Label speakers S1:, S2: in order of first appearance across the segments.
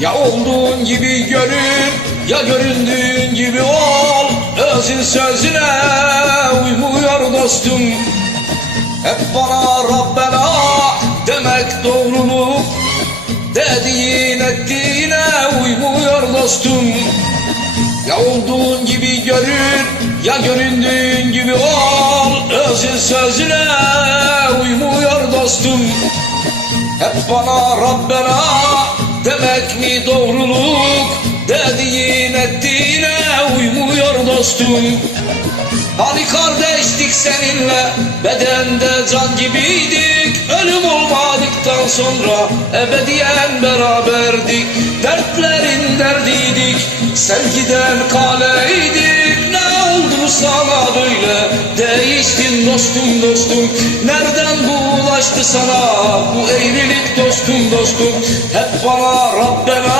S1: Ya olduğun gibi görün ya göründüğün gibi ol. Özün sözüne uymuyor dostum. Hep bana Rabbena demek doğruluk. Dediğin ettiğine uymuyor dostum. Ya olduğun gibi görün ya göründüğün gibi ol. Özün sözüne uymuyor dostum. Hep bana Rabbena demek mi doğruluk Dediğin ettiğine uymuyor dostum? Hani kardeştik seninle bedende can gibiydik Ölüm olmadıktan sonra ebediyen beraberdik. Dertlerin derdiydik sevgiden kaleydik Ne oldu sana böyle dostum dostum. Nereden bulaştı sana bu eğrilik dostum dostum? Hep bana Rabbena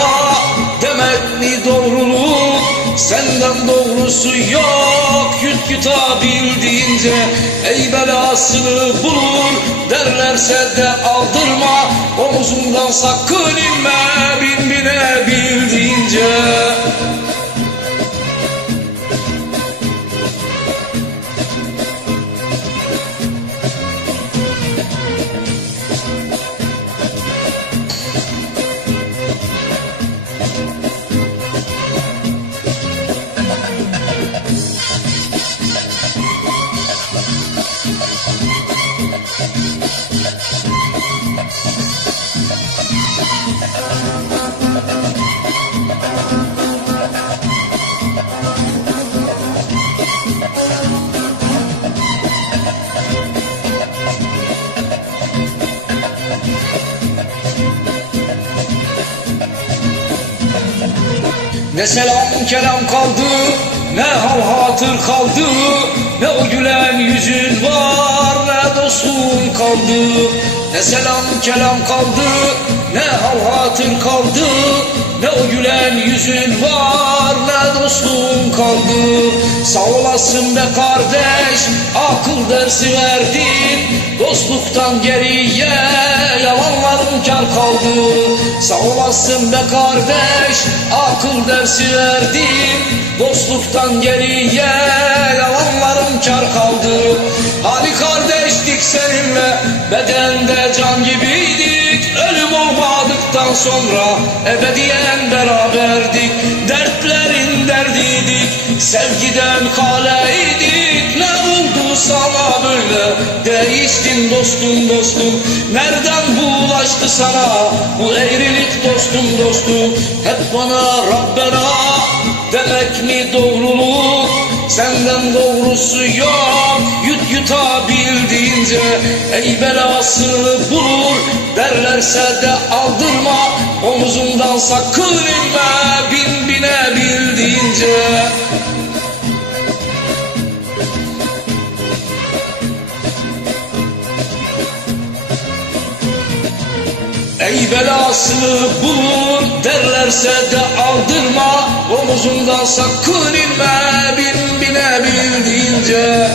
S1: demek mi doğruluk? Senden doğrusu yok Yut yutabildiğince Ey belasını bulur Derlerse de aldırma. Omuzundan sakın inme Bin binebildiğince Ne selam kelam kaldı Ne hal hatır kaldı Ne o gülen yüzün var Ne dostluğun kaldı. Ne selam kelam kaldı Ne hal hatır kaldı Ne o gülen yüzün var Ne dostluğun kaldı Sağ olasın be kardeş Akıl dersi verdin Dostluktan geriye Yalanların kar kaldı. Sağ olasın be kardeş Akıl dersi verdin Dostluktan geriye Yalanların kar kaldı. Hani kardeştik seninle. Bedende can gibiydik. Ölüm olmadıktan sonra Ebediyen beraberdik Sevgiden kaleydik Ne oldu sana böyle? Değiştin dostum dostum. Nereden bulaştı sana Bu eğrilik dostum dostum? Hep bana Rabbena Demek mi doğruluk? Senden doğrusu yok. Yut yutabildiğince Ey belasını bulur. Derlerse de aldırma Omuzundan sakın inme. Bin binebildiğince belasını bulur derlerse de aldırma. Omuzundan sakın inme bin bine binebildiğince